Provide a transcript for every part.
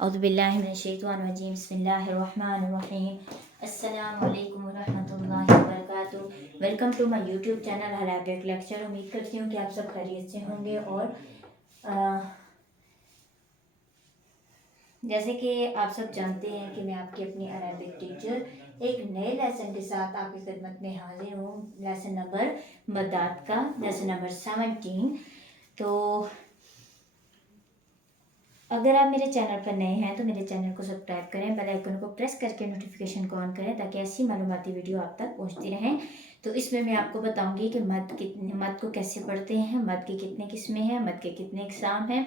औज़ुबिल्लाहिमिनश्शैतानिर्रजीम बिस्मिल्लाहिर्रहमानिर्रहीम अस्सलामु अलैकुम वरहमतुल्लाहि वबरकातुहू। Welcome to my YouTube channel Arabic lecture. उम्मीद करती हूँ कि आप सब खैरियत से होंगे। और जैसे कि आप सब जानते हैं कि मैं आपकी अपनी अरबिक टीचर एक नए लेसन के साथ आपकी खिदमत में हाजिर हूँ। लेसन नंबर मदाद का, लेसन नंबर 17। तो अगर आप मेरे चैनल पर नए हैं तो मेरे चैनल को सब्सक्राइब करें, बेल आइकन को प्रेस करके नोटिफिकेशन को ऑन करें ताकि ऐसी मालूमाती वीडियो आप तक पहुंचती रहें। तो इसमें मैं आपको बताऊंगी कि मद को कैसे पढ़ते हैं, मद की कितनी किस्में हैं, मद के कितने इकसाम हैं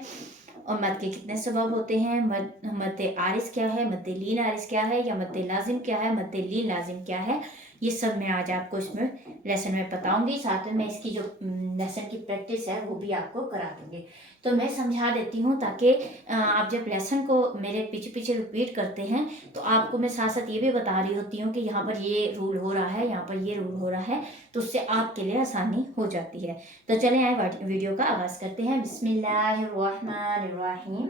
और मद के कितने सबब होते हैं, मद आरिस क्या है, मद लीन आरिस क्या है, या मद लाजिम क्या है, मद लीन लाजिम क्या है, ये सब मैं आज आपको इसमें लेसन में बताऊंगी। साथ में मैं इसकी जो लेसन की प्रैक्टिस है वो भी आपको करा दूंगी। तो मैं समझा देती हूँ ताकि आप जब लेसन को मेरे पीछे पीछे रिपीट करते हैं तो आपको मैं साथ साथ ये भी बता रही होती हूँ कि यहाँ पर ये रूल हो रहा है, यहाँ पर ये रूल हो रहा है, तो उससे आपके लिए आसानी हो जाती है। तो चलें आए वीडियो का आगाज़ करते हैं। बिस्मिल्लाहिर्रहमानिर्रहीम।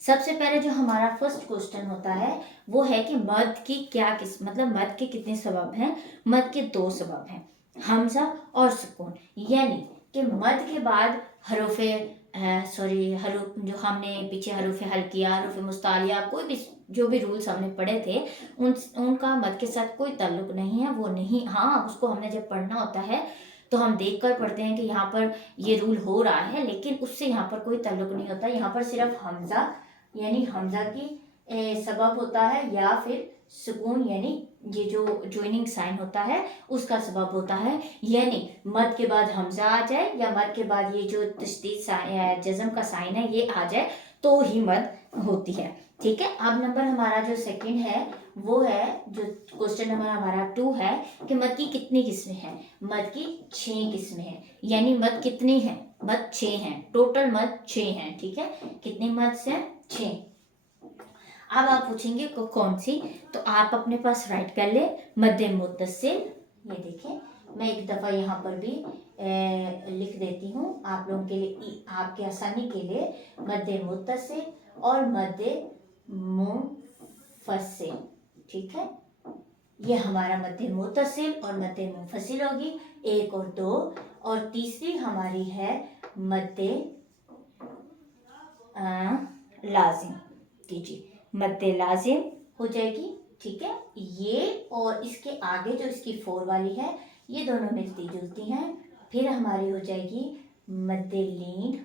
सबसे पहले जो हमारा फर्स्ट क्वेश्चन होता है वो है कि मद की क्या मतलब मद के कितने सबब हैं। मद के 2 सबब हैं, हमजा और सुकून। यानी कि मद के बाद हरूफे जो हमने पीछे हरूफे हल्किया, हरूफे मुस्तालिया, कोई भी जो भी रूल्स हमने पढ़े थे उनका मद के साथ कोई ताल्लुक नहीं है। वो नहीं, हाँ उसको हमने जब पढ़ना होता है तो हम देख कर पढ़ते हैं कि यहाँ पर ये रूल हो रहा है, लेकिन उससे यहाँ पर कोई ताल्लुक नहीं होता। यहाँ पर सिर्फ हमजा यानी हमजा की सबब होता है, या फिर सुकून यानी ये जो ज्वाइनिंग साइन होता है उसका सबब होता है। यानी मद के बाद हमजा आ जाए या मद के बाद ये जो तशदीद जज़म का साइन है ये आ जाए तो ही मद होती है। ठीक है। अब नंबर हमारा जो सेकंड है वो है, जो क्वेश्चन नंबर हमारा 2 है कि मद की कितनी किस्में हैं। मद की 6 किस्में हैं। यानी मद कितनी है, मद 6 हैं, टोटल मद 6 हैं। ठीक है, कितनी मद से 6। अब आप पूछेंगे कौन सी, तो आप अपने पास राइट कर ले। मद मुत्तसिल, ये देखें मैं एक दफ़ा यहाँ पर भी लिख देती हूँ आप लोगों के लिए, आपके आसानी के लिए। मद मुत्तसिल और मद मुंफसिल। ठीक है, ये हमारा मद मुत्तसिल और मद मुंफसिल होगी, 1 और 2। और तीसरी हमारी है मद लाजिम। कीजिए, मद लाजिम हो जाएगी। ठीक है, ये और इसके आगे जो इसकी 4 वाली है ये दोनों मिलती जुलती हैं। फिर हमारी हो जाएगी मद लीन,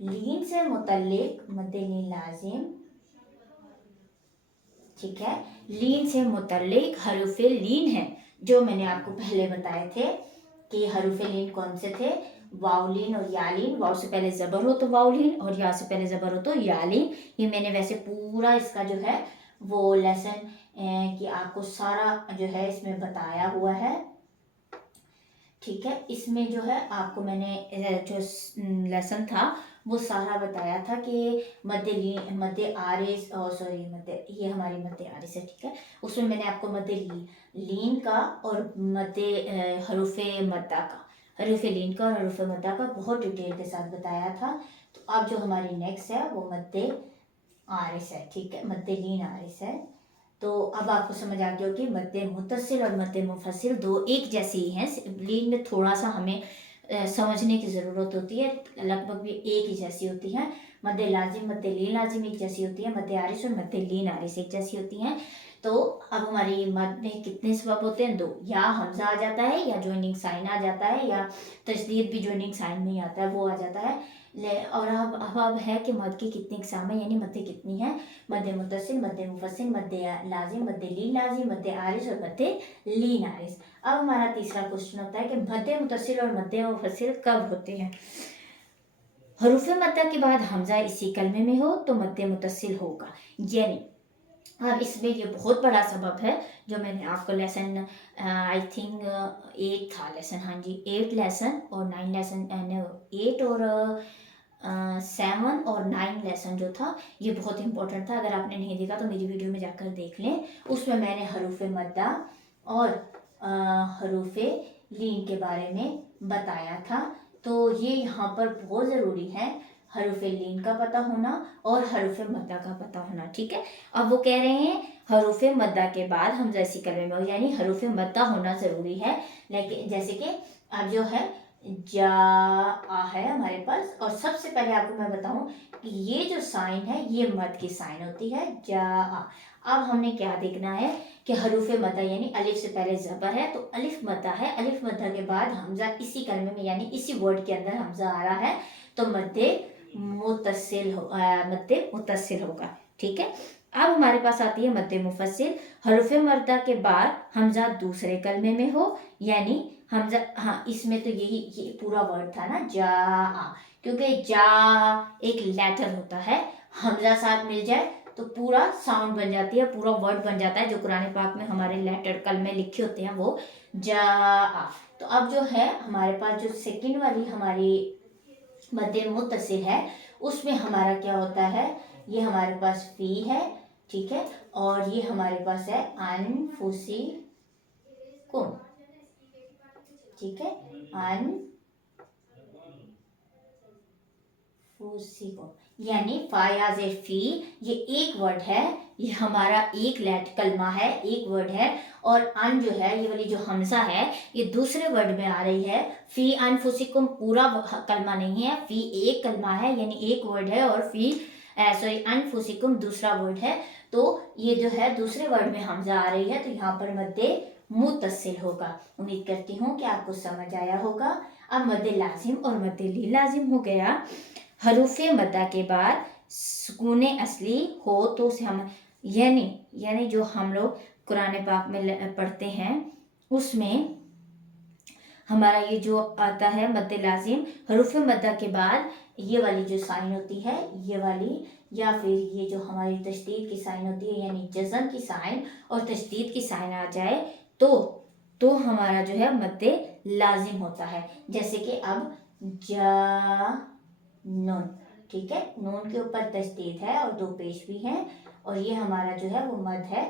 लीन से मुतल्लिक मद लीन लाजिम। ठीक है, लीन से मुतल्लिक हरूफे लीन है जो मैंने आपको पहले बताए थे कि हरूफे लीन कौन से थे, वाउलीन और यालीन। वाव से पहले जबर हो तो वाउलीन और या से पहले जबर हो तो यालीन। ये मैंने वैसे पूरा इसका जो है वो लेसन कि आपको सारा जो है इसमें बताया हुआ है। ठीक है, इसमें जो है आपको मैंने जो लेसन था वो सारा बताया था कि मद आरिस और सॉरी मद, ये हमारी मद आरिस है। ठीक है, उसमें मैंने आपको मद लीन का और मद हरूफे मद्दा का, हरूफे लीन का और हरूफे मद्दा का बहुत डिटेल के साथ बताया था। तो अब जो हमारी नेक्स्ट है वो मद आरिस है। ठीक है, मद लीन आरिस है। तो अब आपको समझ आ गया कि मद मुत्तसिल और मद मुंफसिल दो एक जैसे ही हैं। लीन में थोड़ा सा हमें समझने की ज़रूरत होती है, लगभग भी एक ही जैसी होती है। मद लाजिम मद लीन लाजिम एक जैसी होती है, मद आरिस और मद लीन आरिस एक जैसी होती हैं। तो अब हमारी मद में कितने सबब होते हैं, 2। या हमजा आ जाता है या ज्वाइनिंग साइन आ जाता है, या तशदीद भी ज्वाइनिंग साइन में ही आता है, वो आ जाता है। और अब है कि मद की कितनी इकसाम है, यानी मद कितनी है। मद मुत्तसिल, मद मुंफसिल, मद लाजिम, मद लीन लाजिम, मद आरिस और मद लीन आरिस। अब हमारा तीसरा क्वेश्चन होता है कि मद मुत्तसिल और मद मुंफसिल कब होते हैं। हरूफ मद्दा के बाद हमजा इसी कलमे में हो तो मद मुत्तसिल होगा। यानी अब इसमें ये बहुत बड़ा सबब है जो मैंने आपको लेसन आई थिंक 8 था लेसन, हाँ जी 8 लेसन और 9 लेसन, 8 और 7 और 9 लेसन जो था ये बहुत इंपॉर्टेंट था। अगर आपने नहीं देखा तो मेरी वीडियो में जाकर देख लें, उसमें मैंने हरूफ मद्दा और हरूफ लीन के बारे में बताया था। तो ये यहाँ पर बहुत ज़रूरी है, हरूफ लीन का पता होना और हरूफ मद्दा का पता होना। ठीक है, अब वो कह रहे हैं हरूफ मद्दा के बाद हमजा इसी कलमे में हो, यानी हरूफ मद्दा होना जरूरी है। लेकिन जैसे कि अब जो है जा आ है हमारे पास, और सबसे पहले आपको मैं बताऊं कि ये जो साइन है ये मद की साइन होती है, जा आ। अब हमने क्या देखना है कि हरूफ मद्दा यानी अलिफ से पहले जबर है तो अलिफ मद्दा है, अलिफ मद्दा के बाद हमजा इसी कलमे में यानी इसी वर्ड के अंदर हमजा आ रहा है तो मद्दे मुत्तसिल होगा। ठीक है, अब हमारे पास आती है मद्दे मुफस्सिल। हरूफ मद्दा के बाद हमजा दूसरे कलमे में हो, यानी हमजा, हाँ इसमें तो ये पूरा वर्ड था ना जा आ, क्योंकि जा एक लेटर होता है, हमजा साथ मिल जाए तो पूरा साउंड बन जाती है, पूरा वर्ड बन जाता है। जो कुरान पाक में हमारे लेटर कलमे लिखे होते हैं वो जा आ। तो अब जो है हमारे पास जो सेकंड वाली हमारी मद्दे मुत्तसिल है उसमें हमारा क्या होता है, ये हमारे पास फी है। ठीक है, और ये हमारे पास है अनफुसिकुम। ठीक है, अनफुसिकुम यानी फायाज फी, ये एक वर्ड है, ये हमारा एक लेट कलमा है, एक वर्ड है। और अन जो है ये वाली जो हमजा है ये दूसरे वर्ड में आ रही है। फी अनफुसिकुम पूरा कलमा नहीं है, फी एक कलमा है यानी एक वर्ड है, और फी अनफुसिकुम दूसरा वर्ड है। तो ये जो है दूसरे वर्ड में हमजा आ रही है तो यहाँ पर मद्दे मुत्तसिल होगा। उम्मीद करती हूँ कि आपको समझ आया होगा। अब मद्दे लाजिम और मद्दे ली लाजिम हो गया। हरूफ मद्दा के बाद सुकून असली हो तो उसे हम यानी जो हम लोग कुरान पाक में पढ़ते हैं उसमें हमारा ये जो आता है मद्दे लाजिम, हरूफ मद्दा के बाद ये वाली जो साइन होती है ये वाली, या फिर ये जो हमारी तशदीद की साइन होती है यानी जज़म की साइन और तशदीद की साइन आ जाए तो हमारा जो है मद्दे लाजिम होता है। जैसे कि अब जा नून, ठीक है, नून के ऊपर तशदीद है और दो पेश भी हैं, और ये हमारा जो है वो मद है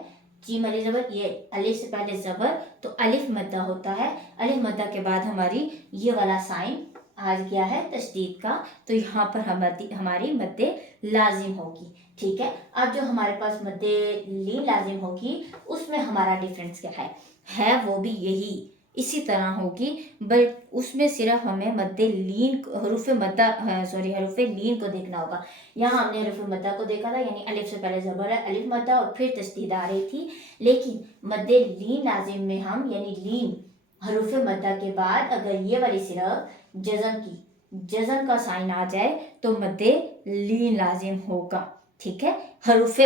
जीम अली जबर, ये अलिफ से पहले जबर तो अलिफ मद्दा होता है। अलिफ मद्दा के बाद हमारी ये वाला साइन आ गया है तशदीद का, तो यहाँ पर हमारी मद्दे लाजिम होगी। ठीक है, अब जो हमारे पास मद्दे ली लाजिम होगी उसमें हमारा डिफरेंस क्या है वो भी यही इसी तरह होगी, बट उसमें सिर्फ हमें मद्दे लीन हरूफ लीन को देखना होगा। यहाँ हमने हरूफ मद्दा को देखा था यानी अलिफ से पहले जबर है, अलिफ मद्दा और फिर तशदीद आ रही थी। लेकिन मद्दे लीन लाजिम में हम यानी लीन हरूफ मद्दा के बाद अगर ये वाली सिर्फ जज़म का साइन आ जाए तो मद्दे लीन लाजिम होगा। ठीक है, हरूफ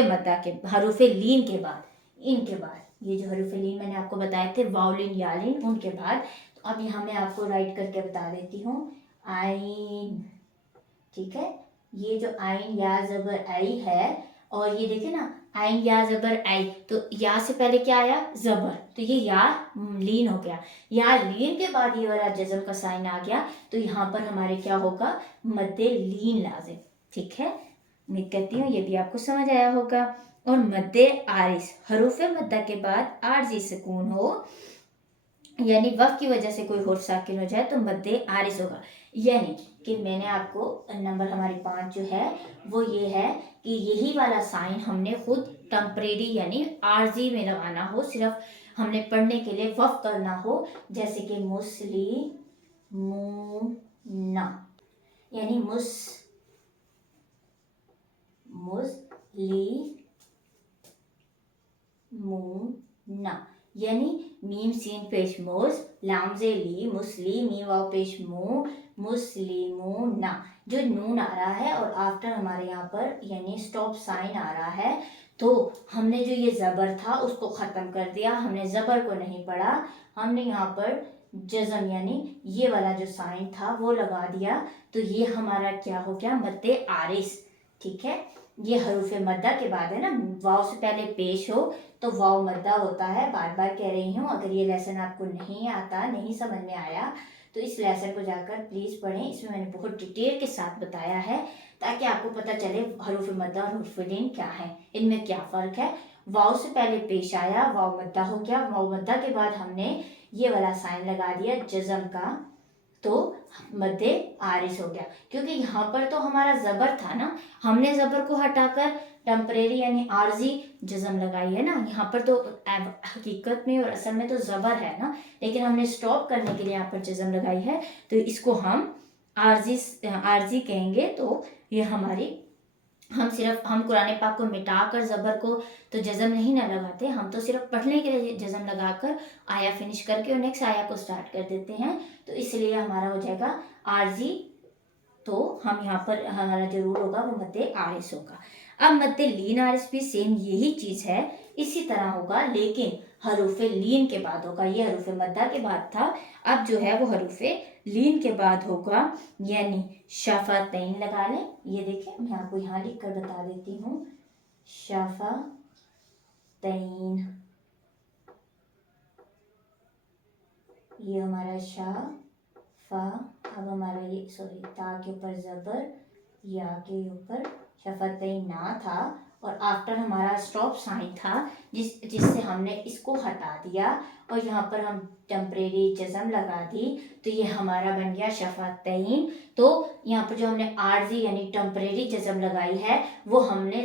लीन के बाद, इनके बाद ये जो हरूफ लीन मैंने आपको बताए थे वाउलिन यालिन, उनके बाद। तो अब यहाँ मैं आपको राइट करके बता देती हूँ आइन। ठीक है, ये जो आइन या जबर आई है, और ये देखिए ना आइन या जबर आई, तो या से पहले क्या आया जबर, तो ये या लीन हो गया। या लीन के बाद ये वाला जज़म का साइन आ गया तो यहाँ पर हमारे क्या होगा, मद्दे लीन लाजिम। ठीक है, उम्मीद करती हूँ ये भी आपको समझ आया होगा। और मद्दे आरिस, हरूफ मद्दा के बाद आरजी सुकून हो यानी वक्त की वजह से कोई हुर्फ साकिन हो जाए तो मद्दे आरिस होगा। यानी कि मैंने आपको नंबर हमारी 5 जो है वो ये है कि यही वाला साइन हमने खुद टेम्परेरी यानी आरजी में लगाना हो, सिर्फ हमने पढ़ने के लिए वफ करना हो। जैसे कि मुस्लिमुना यानी मुस्लिमुना यानी मीम सीन पेश मोज लाम जे ली मुस्लिम मीम वाव पेश मु मुस्लिमुना, जो नून आ रहा है और आफ्टर हमारे यहाँ पर यानी स्टॉप साइन आ रहा है, तो हमने जो ये जबर था उसको खत्म कर दिया, हमने जबर को नहीं पढ़ा, हमने यहाँ पर जज़म यानी ये वाला जो साइन था वो लगा दिया, तो ये हमारा क्या हो गया, मद्दे आरिस। ठीक है, ये हरूफ मद्दा के बाद है ना, वाव से पहले पेश हो तो वाव मद्दा होता है। बार बार कह रही हूँ, अगर ये लेसन आपको नहीं आता, नहीं समझ में आया तो इस लेसन को जाकर प्लीज़ पढ़ें, इसमें मैंने बहुत डिटेल के साथ बताया है ताकि आपको पता चले हरूफ मद्दा और हरूफ लीन क्या है, इनमें क्या फ़र्क है। वाव से पहले पेश आया, वाव मद्दा हो गया, वाव मद्दा के बाद हमने ये वाला साइन लगा दिया जज़म का, तो मध्य आरिस हो गया, क्योंकि यहाँ पर तो हमारा जबर था ना, हमने जबर को हटाकर टेम्परेरी यानी आर्जी जज़म लगाई है ना। यहाँ पर तो हकीकत में और असल में तो जबर है ना, लेकिन हमने स्टॉप करने के लिए यहाँ पर जज़म लगाई है, तो इसको हम आर्जी कहेंगे। तो ये हम कुरान पाक को मिटाकर जबर को तो जज़म नहीं ना लगाते, हम तो सिर्फ पढ़ने के लिए जज़म लगाकर आया फिनिश करके और नेक्स्ट आया को स्टार्ट कर देते हैं, तो इसलिए हमारा हो जाएगा आर्जी। तो हम यहाँ पर हमारा जरूर होगा वो मध्य आरिस होगा। अब मध्य लीन आरिस भी सेम यही चीज है, इसी तरह होगा, लेकिन हरूफे लीन के बाद होगा। ये हरूफे मद्दा के बाद था, अब जो है वो हरूफे लीन के बाद होगा, यानी शफतैन लगा लें। ये देखिए मैं आपको यहाँ लिख कर बता देती हूँ, शफतैन, ये हमारा शा फा, अब हमारा ये सॉरी ता के ऊपर जबर, या के ऊपर शफतैन ना था, और आफ्टर हमारा स्टॉप साइन था जिससे हमने इसको हटा दिया और यहाँ पर हम टेम्परेरी जज़म लगा दी, तो ये हमारा बन गया शफतैन। तो यहाँ पर जो हमने आर्जी यानी टेम्परेरी जज़म लगाई है वो हमने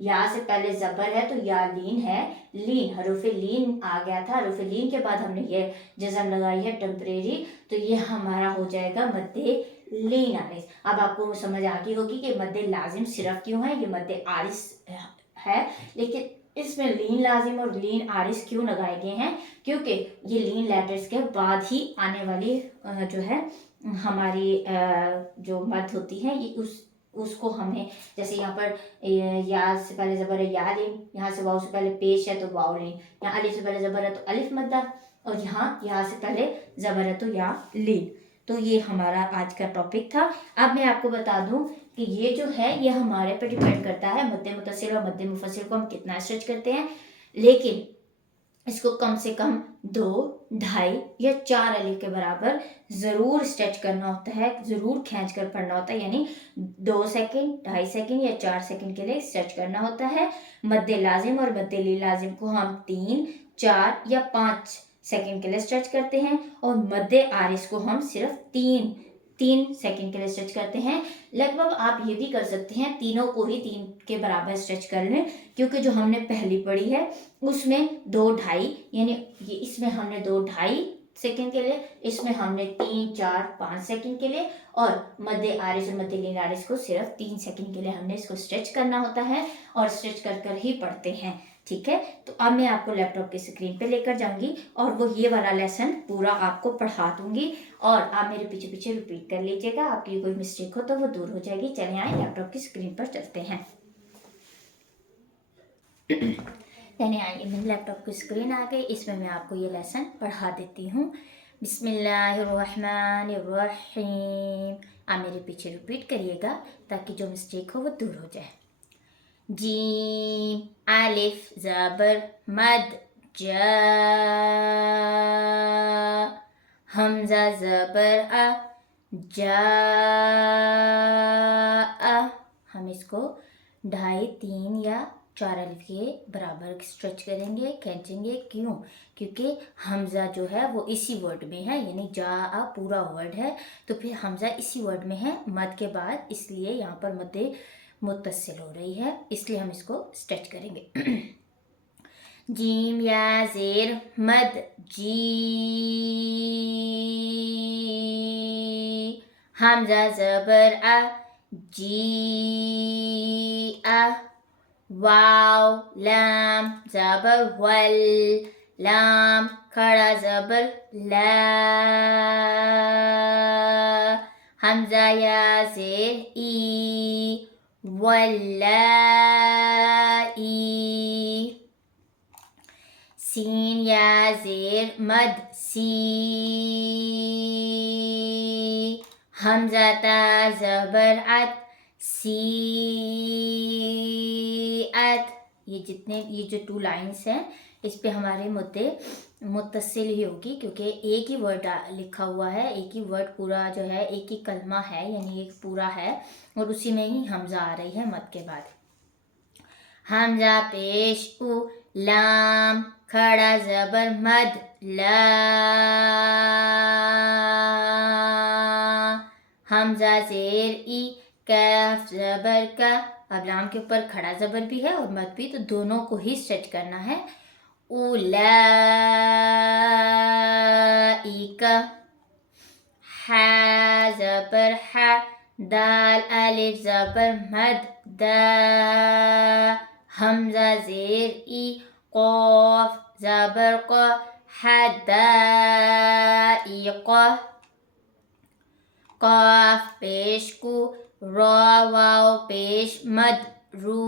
या से पहले जबर है तो या लीन है, लीन हरूफ लीन आ गया था, हरूफ लीन के बाद हमने ये जज़म लगाई है टेम्परेरी, तो ये हमारा हो जाएगा मध्य लीन आरिस। अब आपको समझ आ गई होगी कि मध्य लाजिम सिर्फ क्यों है, ये मध्य आरिस है, लेकिन इसमें लीन लाजिम और लीन आरिस क्यों लगाए गए हैं, क्योंकि ये लीन लेटर्स के बाद ही आने वाली जो है हमारी जो मद होती है, ये उसको हमें, जैसे यहाँ पर या से पहले जबर है या लीन, यहाँ से वाव से पहले पेश है तो वाव लीन, यहाँ अलिफ से पहले जबर है तो अलिफ मद्दा, और यहाँ से पहले जबर है तो या लीन। तो ये हमारा आज का टॉपिक था। अब मैं आपको बता दूं कि ये जो है ये हमारे पर डिपेंड करता है, मध्य मुत्तसिल और मध्य मुफस्सिल को हम कितना स्ट्रेच करते हैं, लेकिन इसको कम से कम 2, 2.5 या 4 अलिफ के बराबर ज़रूर स्ट्रेच करना होता है, ज़रूर खींच कर पढ़ना होता है, यानी 2 सेकंड, 2.5 सेकंड या 4 सेकंड के लिए स्ट्रेच करना होता है। मध्य लाजिम और मध्य ली लाजिम को हम 3, 4 या 5 सेकंड के लिए स्ट्रेच करते हैं, और मध्य आरिस को हम सिर्फ 3 सेकंड के लिए स्ट्रेच करते हैं। लगभग आप ये भी कर सकते हैं तीनों को ही 3 के बराबर स्ट्रेच कर लें, क्योंकि जो हमने पहली पढ़ी है उसमें 2, 2.5 यानी ये इसमें हमने 2, 2.5 सेकंड के लिए, इसमें हमने 3, 4, 5 सेकंड के लिए, और मध्य आरिस और मध्य लीन आरिस को सिर्फ 3 सेकंड के लिए हमने इसको स्ट्रेच करना होता है, और स्ट्रेच कर कर ही पढ़ते हैं। ठीक है, तो अब मैं आपको लैपटॉप की स्क्रीन पे लेकर जाऊंगी और वो ये वाला लेसन पूरा आपको पढ़ा दूंगी, और आप मेरे पीछे पीछे रिपीट कर लीजिएगा, आपकी कोई मिस्टेक हो तो वो दूर हो जाएगी। चलिए आए लैपटॉप की स्क्रीन पर चलते हैं। यानी आइए मेरे लैपटॉप की स्क्रीन आ गई, इसमें मैं आपको ये लेसन पढ़ा देती हूँ। बिस्मिल्लाहिर्रहमानिर्रहीम। आप मेरे पीछे रिपीट करिएगा ताकि जो मिस्टेक हो वो दूर हो जाए। जीम अलिफ ज़बर मद जा, हमज़ा ज़बर अ जा, हम इसको 2.5, 3 या 4 अलिफ के बराबर स्ट्रेच करेंगे, खींचेंगे। क्यों? क्योंकि हमज़ा जो है वो इसी वर्ड में है, यानी जा पूरा वर्ड है, तो फिर हमज़ा इसी वर्ड में है मद के बाद, इसलिए यहाँ पर मद मुत्तसिल हो रही है, इसलिए हम इसको स्ट्रेच करेंगे। जीम या ज़ेर मद जी, हमज़ा ज़बर अ जी अ, वाव लाम ज़बर वल, लाम खड़ा ज़बर ला, हमज़ा या ज़ेर ई, वल्लाई, सीन या ज़ेर मद सी, हमज़ा ता ज़बर अत सी अत। ये जो 2 लाइन्स हैं इस पे हमारे मुद्दे मुत्तसिल ही होगी, क्योंकि एक ही वर्ड लिखा हुआ है, एक ही वर्ड पूरा जो है एक ही कलमा है, यानी एक पूरा है, और उसी में ही हमज़ा आ रही है मद के बाद। हमज़ा पेश उ, लाम کھڑا زبر مد لا حمزہ زیر ای کاف زبر کا. اب لام کے اوپر کھڑا زبر بھی ہے اور مد بھی، تو دونوں کو ہی اسٹریچ کرنا ہے. اولئک حا زبر حا دال الف زبر مد دا حمزہ زیر ای قاف زبر قا حدائق قاف پیش کو را واو پیش مد رو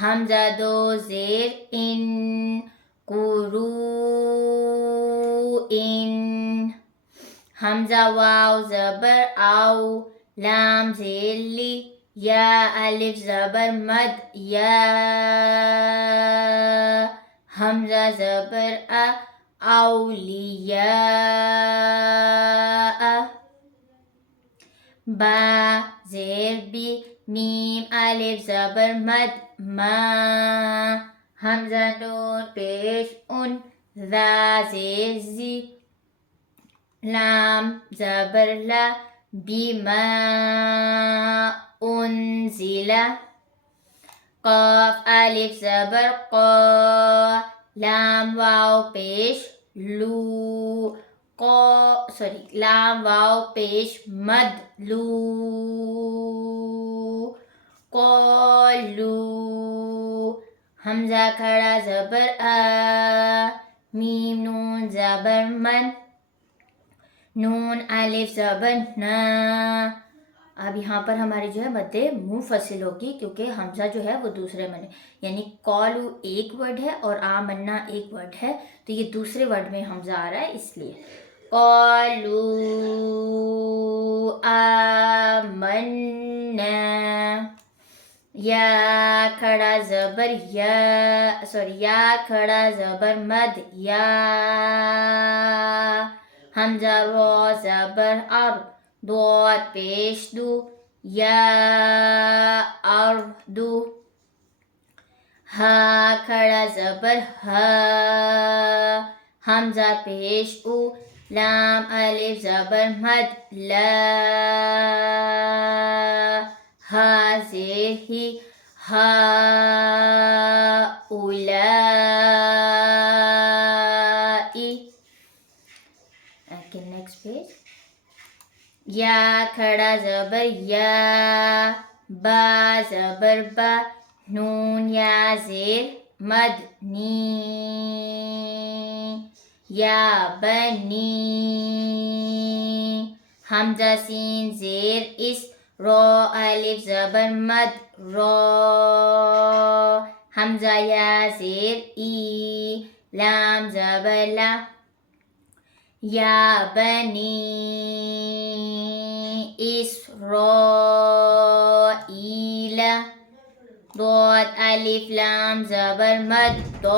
حمزہ دو زیر ان قرو ان حمزہ واو زبر او لام زیر لی یا الف زبر مد یا حمزہ زبر اولیاء با زیر بی میم الف زبر مد ما حمزہ نون پیش ان ذا زیر زی لام زبر لا بما انزل قاف الف زبر قا لام واو پیش لو لام واو پیش مد لو قالو حمزہ کھڑا زبر میم نون زبر من نون الف زبر نا. اب یہاں پر ہماری جو ہے مد منفصل ہوگی کیونکہ حمزہ جو ہے وہ دوسرے میں یعنی قالو ایک ورڈ ہے اور آمنا ایک ورڈ ہے، تو یہ دوسرے ورڈ میں حمزہ آ رہا ہے اس لیے. قالو آمنا یا کھڑا زبر یا کھڑا زبر مد یا حمزہ را زبر ار ضاد پیش دو یا اردو ہا کھڑا زبر ہا حمزہ پیش او لام الف زبر مد لا ہا زیر ہی ہا اولائی. Next page. یا کھڑا زبر یا با زبر با نون یا زیر مد نی یا بنی حمزہ سین زیر اس را الف زبر مد را حمزہ یا زیر ای لام زبر لا یا بنی اسرائیل ضاد الف لام زبر مد ضال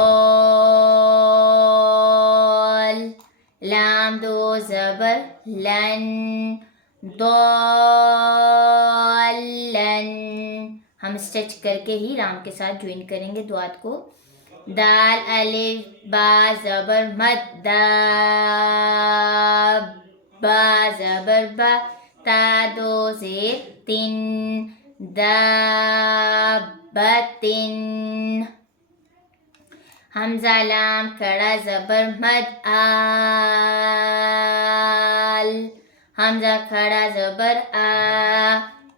لام دو زبر لن ضالن. ہم اسٹریچ کر کے ہی لام کے ساتھ جوائن کریں گے ضاد کو. دال الف با زبر مد دا با زبر با تا دو زیر تن دابتن حمزہ لام کھڑا زبر مد آل حمزہ کھڑا زبر آ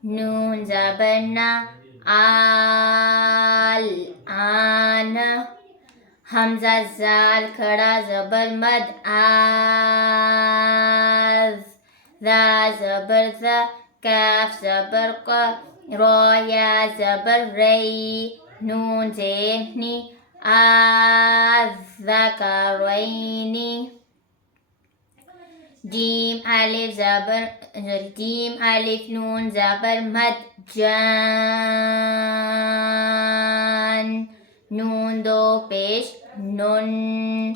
نون زبر نا آل آن حمزہ زال کھڑا زبر مد آز ذا زبر ذا کاف زبر قا را یا زبر ری نون زیر نی الذکرین جیم الف نون زبر مد جان نون دو پیش نن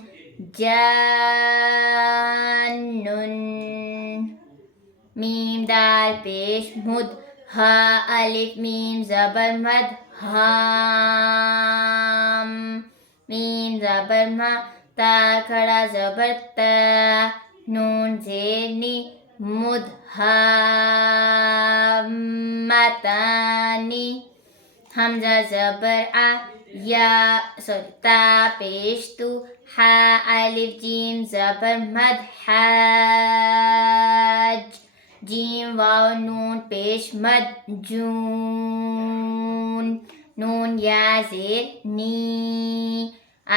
جان نن میم دال پیش مد ہا الف میم زبر مد ہام، میم زبر ما، تا کھڑا زبر تا، نون زیر نی، مدھامتانی، حمزہ زبر آ، تا پیش تو، ہا الف جیم زبر مد حاج، جیم واو نون پیش مد جون، نون یا زیر نی،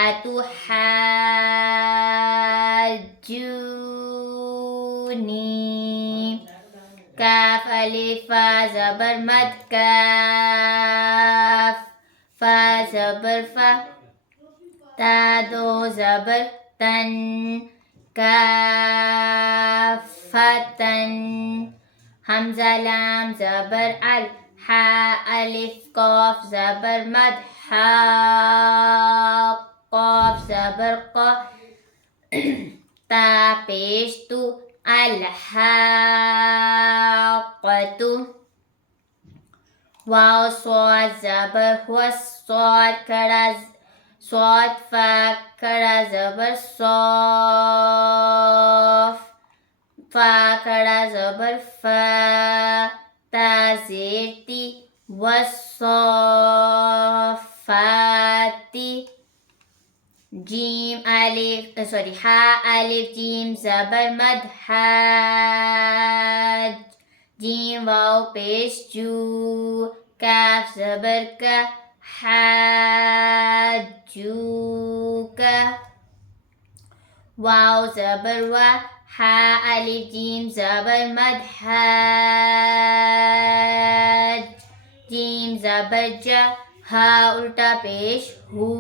اتو حاجونی، کاف الف فا زبر مد کاف، فا زبر فا، تا دو زبر تن، کافتن، حمزہ لام زبر ال، ہا الف قاف زبر مد حا، قاف زبر قا، تا پیش تو، الحاقۃ، واو صاد زبر ہوا، صاد کھڑا، صاد فا کھڑا زبر صاف، فا کھڑا زبر فا، تا زیر تی، والصافات، جیم الف ہا الف جیم زبر مد حاج، جیم واو پیش جو، کاف زبر کا، حاجوکا، واو زبر وا، ہا الف جیم زبر مد حاج، جیم زبر جا، ہا الٹا پیش ہو،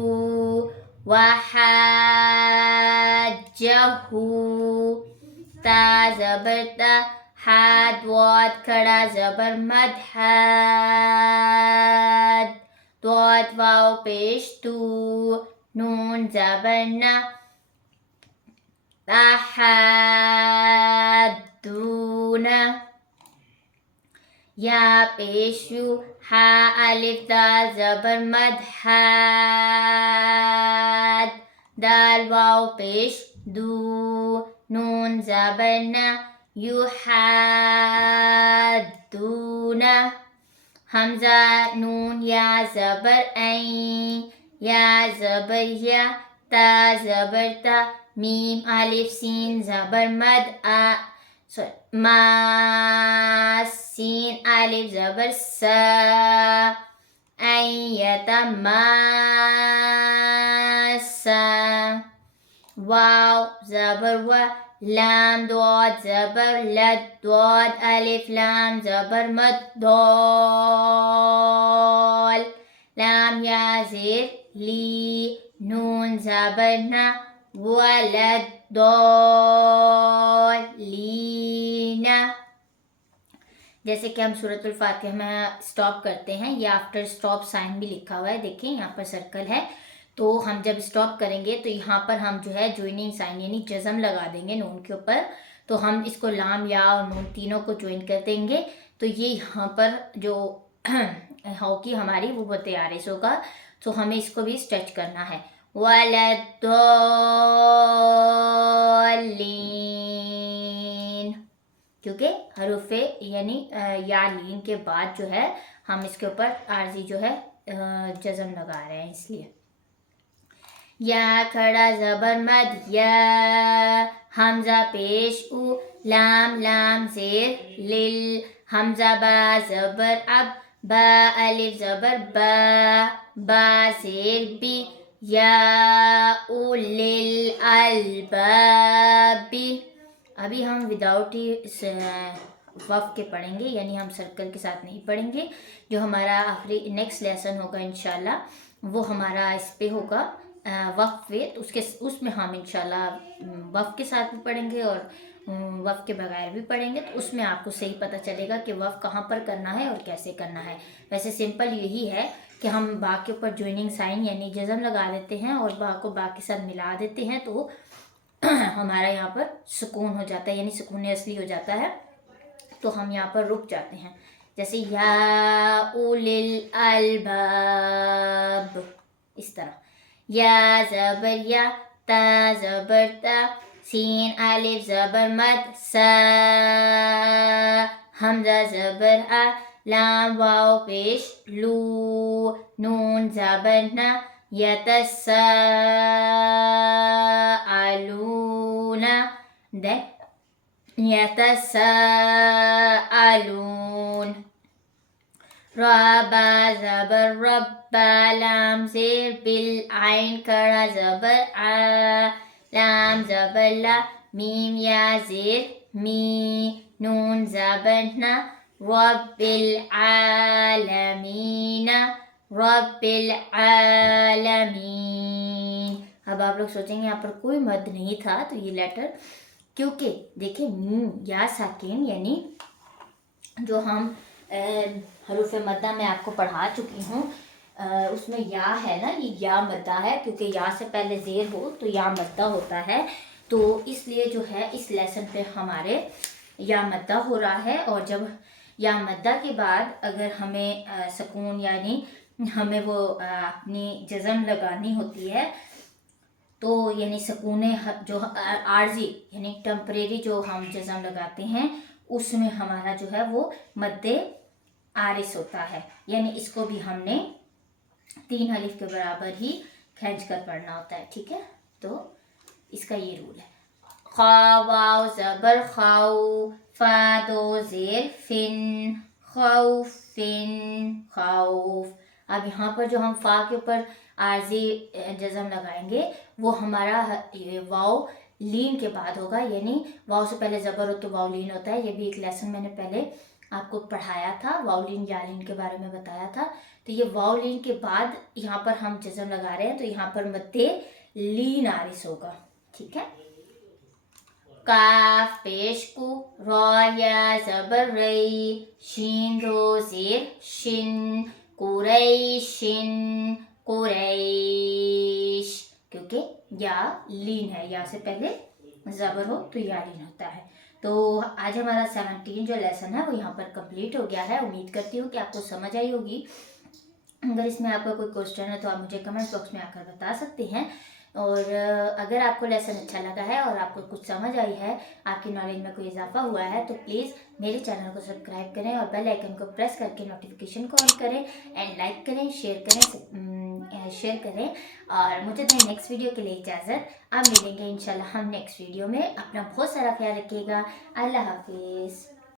وحاجہ، تا زبر تا، ہا دواد کھڑا زبر مد حاد، دواد واو پیش تو، نون زبر نا، تحادون، یا پیش یو، ہا الف دال زبر مد حاد، دال واو پیش دو، نون زبر نا، یحادون، حمزہ نون یا زبر این، یا زبر یا، تا زبر تا، میم الف سین زبر مد ما، سین الف زبر سا، این یتماسا، واو زبر و، لام دواد زبر لد، دواد الف لام زبر مد دال، لام یا زیر لی، نون زبر نا، ولد دالین، جیسے کہ ہم سورۃ الفاتحہ میں سٹاپ کرتے ہیں، یہ آفٹر سٹاپ سائن بھی لکھا ہوا ہے، دیکھیں یہاں پر سرکل ہے، تو ہم جب سٹاپ کریں گے تو یہاں پر ہم جو ہے جوائننگ سائن یعنی جزم لگا دیں گے نون کے اوپر، تو ہم اس کو لام یا اور نون تینوں کو جوائن کر دیں گے، تو یہ یہاں پر جو ہوگی ہماری وہ تیار ہوگا، تو ہمیں اس کو بھی اسٹریچ کرنا ہے، وَلَدَّالِّينَ، کیونکہ حروف یعنی یا لین کے بعد جو ہے ہم اس کے اوپر عارضی جو ہے جزم لگا رہے ہیں، اس لیے یا کھڑا زبر مد یا، حمزہ پیش او، لام لام زیر لل، حمزہ با زبر اب، با الف زبر با، با زیر بی، یا اولل الباب، ابھی ہم وداؤٹ ہی وقف کے پڑھیں گے، یعنی ہم سرکل کے ساتھ نہیں پڑھیں گے، جو ہمارا آخری نیکسٹ لیسن ہوگا انشاءاللہ وہ ہمارا اس پہ ہوگا وقف پہ، تو اس میں ہم انشاءاللہ وقف کے ساتھ بھی پڑھیں گے اور وقف کے بغیر بھی پڑھیں گے، تو اس میں آپ کو صحیح پتہ چلے گا کہ وقف کہاں پر کرنا ہے اور کیسے کرنا ہے۔ ویسے سمپل یہی ہے کہ ہم با کے اوپر جوائننگ سائن یعنی جزم لگا دیتے ہیں اور با کو با کے ساتھ ملا دیتے ہیں، تو ہمارا یہاں پر سکون ہو جاتا ہے، یعنی سکون اصلی ہو جاتا ہے، تو ہم یہاں پر رک جاتے ہیں، جیسے یا اولل الباب، اس طرح. یا زبر یا، تا زبر تا، سین الف زبر مد سا، حمزہ زبر آ، لام واو پیش لو، نون زبر نا، یتساءلون، then یتساءلون. را با زبر رب، لام زیر بل، عین کڑا زبر آ، لام زبر لا، میم یا زیر می، نون زبر نا، رب العالمین، رب العالمین. اب آپ لوگ سوچیں گے یہاں پر کوئی مد نہیں تھا، تو یہ لیٹر کیونکہ دیکھیں یا ساکن یعنی جو ہم حروف مدہ میں آپ کو پڑھا چکی ہوں، اس میں یا ہے نا، یہ یا مدہ ہے، کیونکہ یا سے پہلے زیر ہو تو یا مدہ ہوتا ہے. تو اس لیے جو ہے اس لیسن پہ ہمارے یا مدہ ہو رہا ہے. اور جب یا مدہ کے بعد اگر ہمیں سکون یعنی ہمیں وہ اپنی جزم لگانی ہوتی ہے، تو یعنی سکون جو عارضی یعنی ٹمپریری جو ہم جزم لگاتے ہیں، اس میں ہمارا جو ہے وہ مد عارض ہوتا ہے. یعنی اس کو بھی ہم نے 3 الف کے برابر ہی کھینچ کر پڑھنا ہوتا ہے. ٹھیک ہے، تو اس کا یہ رول ہے. خا واو زبر خاؤ، فا دو زیر فن، خوفن، خوف. اب یہاں پر جو ہم فا کے اوپر عارضی جزم لگائیں گے وہ ہمارا واو لین کے بعد ہوگا. یعنی واو سے پہلے زبر ہو تو واو لین ہوتا ہے. یہ بھی ایک لیسن میں نے پہلے آپ کو پڑھایا تھا، واو لین یا لین کے بارے میں بتایا تھا. تو یہ واو لین کے بعد یہاں پر ہم جزم لگا رہے ہیں، تو یہاں پر مد لین عارض ہوگا. ٹھیک ہے. کاف پیش کو، را یا زبر رئی، شین دو زیر شن، قریشن، قریش. کیونکہ یا لین ہے، یا سے پہلے زبر ہو تو یا لین ہوتا ہے. تو آج ہمارا 17 جو لیسن ہے وہ یہاں پر کمپلیٹ ہو گیا ہے. امید کرتی ہوں کہ آپ کو سمجھ آئی ہوگی. اگر اس میں آپ کا کوئی کوشچن ہے تو آپ مجھے کمنٹ باکس میں آ کر بتا سکتے ہیں. اور اگر آپ کو لیسن اچھا لگا ہے اور آپ کو کچھ سمجھ آئی ہے، آپ کی نالج میں کوئی اضافہ ہوا ہے، تو پلیز میرے چینل کو سبسکرائب کریں اور بیل آئیکن کو پریس کر کے نوٹیفیکیشن کو آن کریں، اینڈ لائک کریں، شیئر کریں. اور مجھے دیں نیکسٹ ویڈیو کے لیے اجازت. آپ ملیں گے انشاءاللہ ہم نیکسٹ ویڈیو میں. اپنا بہت سارا خیال رکھیے گا. اللہ حافظ.